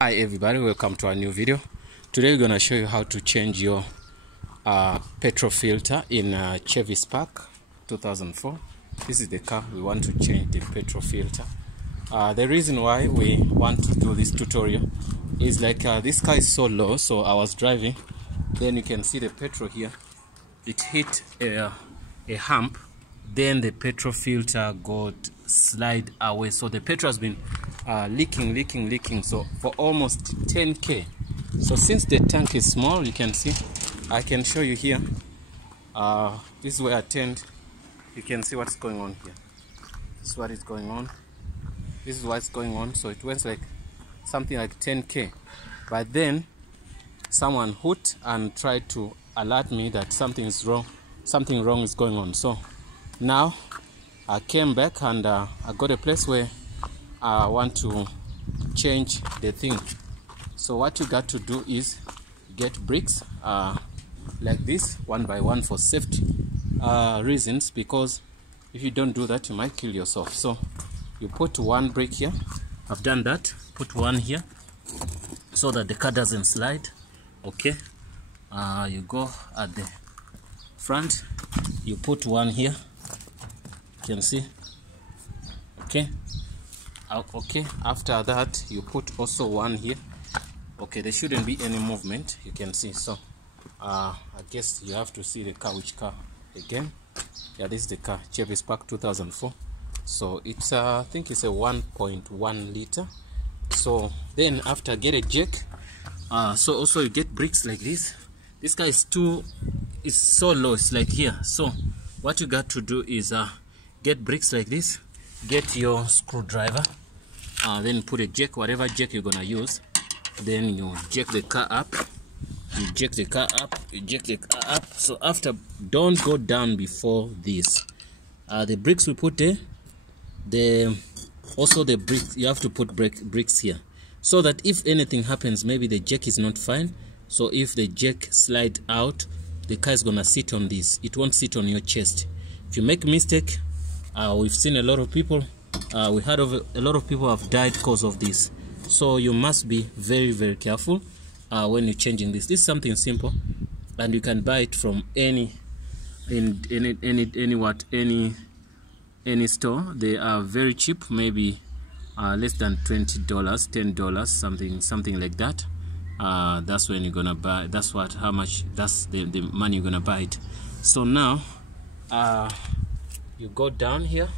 Hi everybody, welcome to our new video. Today we're going to show you how to change your petrol filter in Chevy Spark 2004. This is the car we want to change the petrol filter. The reason why we want to do this tutorial is like this car is so low, so I was driving, then you can see the petrol here, it hit a hump, then the petrol filter got slide away, so the petrol has been leaking so for almost 10k. So since the tank is small, you can see, I can show you here, this is where I turned, you can see what's going on here. This is what is going on, this is what's going on. So it went like something like 10k, but then someone hooked and tried to alert me that something wrong is going on. So now I came back and I got a place where I want to change the thing. So what you got to do is get bricks like this, one by one, for safety reasons, because if you don't do that you might kill yourself. So you put one brick here, I've done that, put one here so that the car doesn't slide. Okay, you go at the front, you put one here, you can see. Okay, after that you put also one here. Okay, there shouldn't be any movement, you can see. So I guess you have to see the car, which car again. Yeah, this is the car, Chevy Spark 2004. So it's I think it's a 1.1 liter. So then after, get a jack. So also you get bricks like this. This guy is so low, it's like here. So what you got to do is get bricks like this, get your screwdriver, then put a jack, whatever jack you're gonna use, then you jack the car up, you jack the car up. So after, don't go down before this. The bricks we put there, also the bricks, you have to put bricks here, so that if anything happens, maybe the jack is not fine. So if the jack slide out, the car is gonna sit on this, it won't sit on your chest. If you make a mistake, we've seen a lot of people, we heard of a lot of people have died because of this. So you must be very, very careful when you're changing this. This is something simple, and you can buy it from any store. They are very cheap, maybe less than $20, $10, something like that. That's when you're gonna buy, that's how much, that's the money you're gonna buy it. So now you go down here,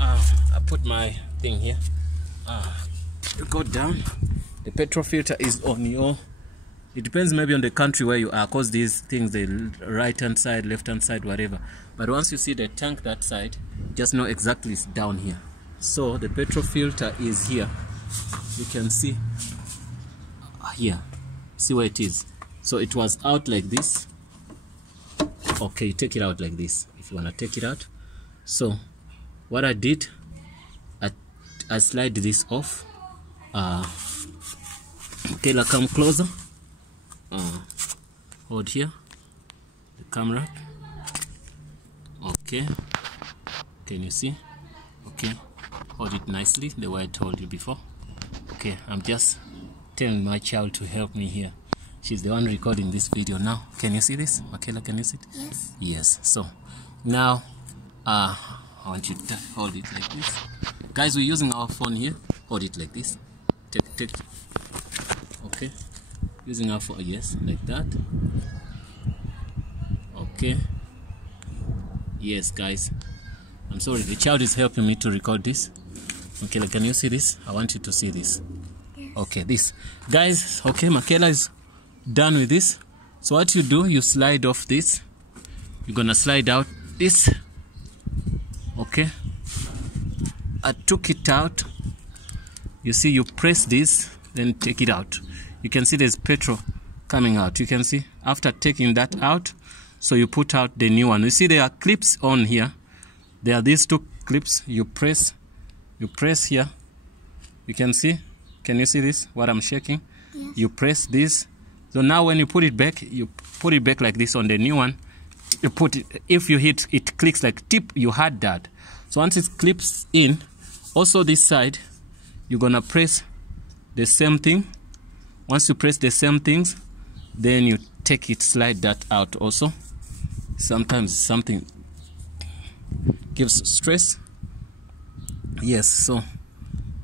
I put my thing here, you go down, the petrol filter is on your, it depends maybe on the country where you are, because these things, the right hand side, left hand side, whatever. But once you see the tank that side, just know exactly it's down here. So the petrol filter is here, you can see here, see where it is. So it was out like this. Okay, take it out like this if you want to take it out. So what I did, I slide this off. Okay, now come closer, hold here the camera. Okay, can you see? Okay, hold it nicely the way I told you before. Okay, I'm just telling my child to help me here. She's the one recording this video now. Can you see this? Michaela, can you see it? Yes. Yes. So now I want you to hold it like this. Guys, we're using our phone here. Hold it like this. Take. Okay. Using our phone, yes, like that. Okay. Yes, guys. I'm sorry, the child is helping me to record this. Okay, can you see this? I want you to see this. Yes. Okay, this. Guys, okay, Michaela is done with this. So what you do, you slide off this, you're gonna slide out this. Okay, I took it out, you see, you press this, then take it out. You can see there's petrol coming out, you can see after taking that out. So you put out the new one. You see there are clips on here, there are these two clips. You press here, you can see, can you see this, what I'm shaking? Yes. You press this. So now when you put it back, you put it back like this. On the new one, you put it, if you hit, it clicks like tip, you had that. So once it clips in, also this side, you're gonna press the same thing. Once you press the same things, then you take it, slide that out also. Sometimes something gives stress. Yes, so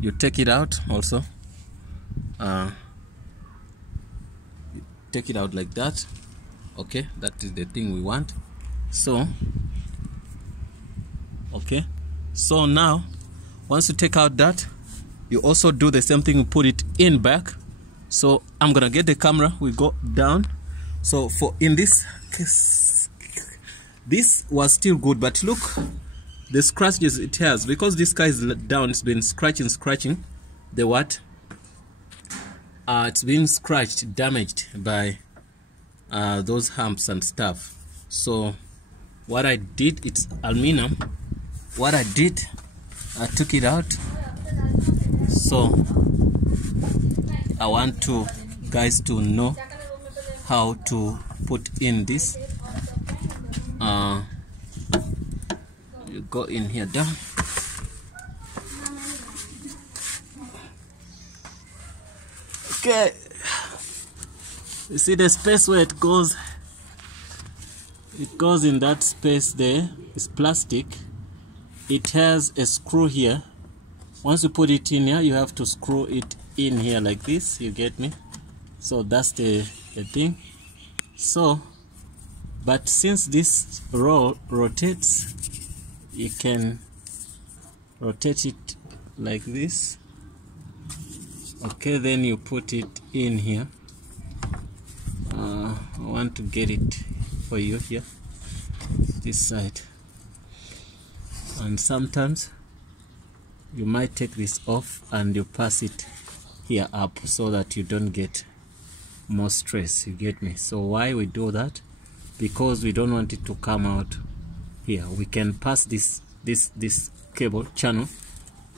you take it out also. Take it out like that. Okay, that is the thing we want. So okay, so now once you take out that, you also do the same thing, you put it in back. So I'm gonna get the camera, we go down. So for in this case, this was still good, but look the scratches it has, because this guy is down. It's been scratching the what, it's been scratched, damaged by those humps and stuff. So what I did, it's aluminum. What I did, I took it out. So I want to guys to know how to put in this. You go in here down. Okay, you see the space where it goes in that space there is plastic. It has a screw here. Once you put it in here, you have to screw it in here like this, you get me? So that's the thing. So but since this rotates, you can rotate it like this. Okay, then you put it in here. I want to get it for you here, this side. And sometimes you might take this off and you pass it here up so that you don't get more stress, you get me? So why we do that? Because we don't want it to come out here. We can pass this cable channel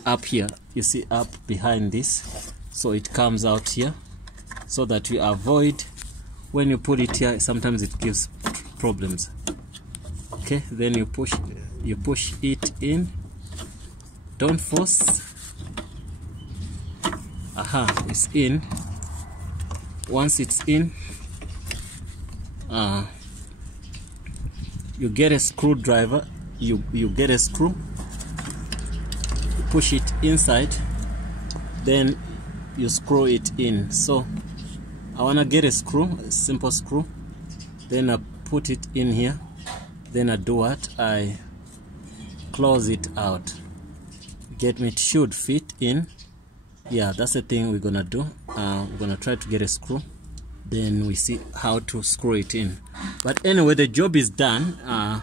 up here, you see, up behind this, so it comes out here, so that you avoid when you put it here, sometimes it gives problems. Okay, then you push it in, don't force. It's in. Once it's in, you get a screwdriver, you get a screw, you push it inside, then you screw it in. So I want to get a screw, a simple screw, then I put it in here, then I do what? I close it out. Get me? It should fit in. Yeah, that's the thing we're gonna do. We're gonna try to get a screw, then we see how to screw it in. But anyway, the job is done.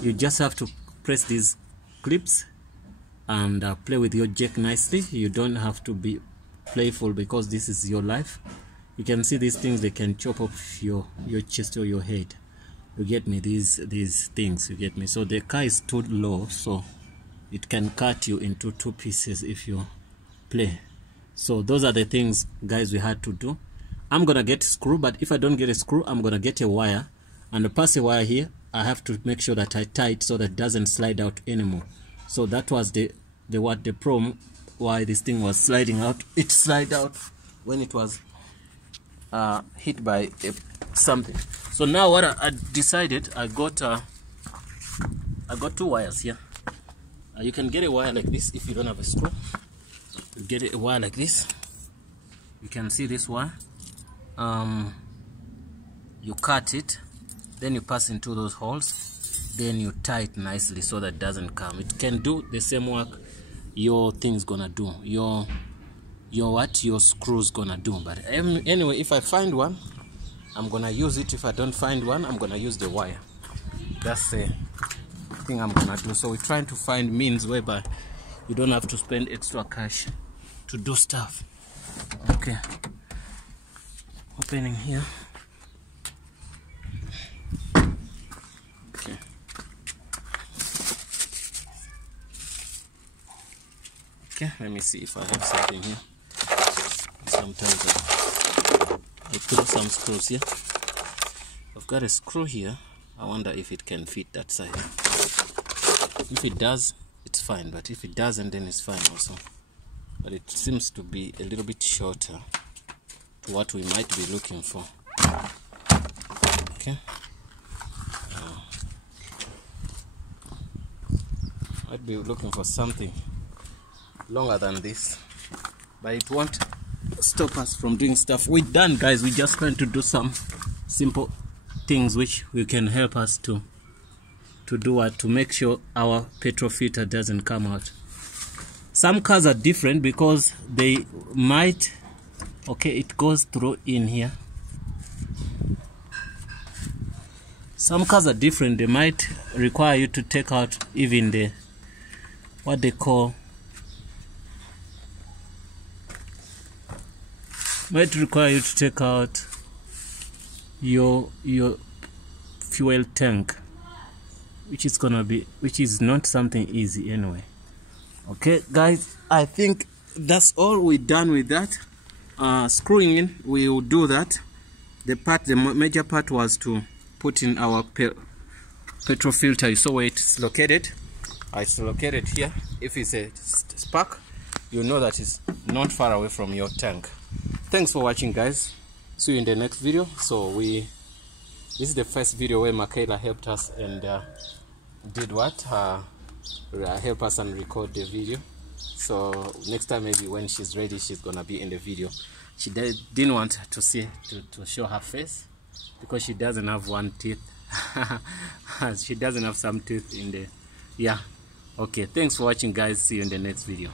You just have to press these clips and play with your jack nicely. You don't have to be playful, because this is your life. You can see these things, they can chop off your chest or your head, you get me? These things, you get me? So the car is too low, so it can cut you into two pieces if you play. So those are the things, guys, we had to do. I'm gonna get a screw, but if I don't get a screw, I'm gonna get a wire and pass a wire here. I have to make sure that I tie it so that it doesn't slide out anymore. So that was the problem why this thing was sliding out. It slid out when it was hit by something. So now what I decided, I got two wires here. You can get a wire like this if you don't have a screw. You get a wire like this. You can see this wire. You cut it, then you pass into those holes, then you tie it nicely so that it doesn't come. It can do the same work your thing's gonna do, your screw's gonna do. But anyway, if I find one, I'm gonna use it. If I don't find one, I'm gonna use the wire. That's the thing I'm gonna do. So we're trying to find means whereby you don't have to spend extra cash to do stuff. Okay, opening here. Okay, let me see if I have something here. Sometimes I throw some screws here. I've got a screw here. I wonder if it can fit that side. If it does, it's fine, but if it doesn't, then it's fine also. but it seems to be a little bit shorter to what we might be looking for. Okay, might be looking for something longer than this, but it won't stop us from doing stuff. We're done, guys. We're just going to do some simple things which we can help us to do what, to make sure our petrol filter doesn't come out. Some cars are different because they might, okay, it goes through in here. Some cars are different. They might require you to take out even the, what they call, might require you to take out your fuel tank, which is not something easy anyway. Okay, guys, I think that's all we're done with that. Screwing in, we will do that. The major part was to put in our petrol filter. You saw where it's located. It's located here. If it's a spark, you know that it's not far away from your tank. Thanks for watching, guys. See you in the next video. So this is the first video where Michaela helped us and did what? Help us and record the video. So next time, maybe when she's ready, she's gonna be in the video. She didn't want to show her face because she doesn't have one teeth. She doesn't have some teeth in the, yeah. Okay, thanks for watching, guys. See you in the next video.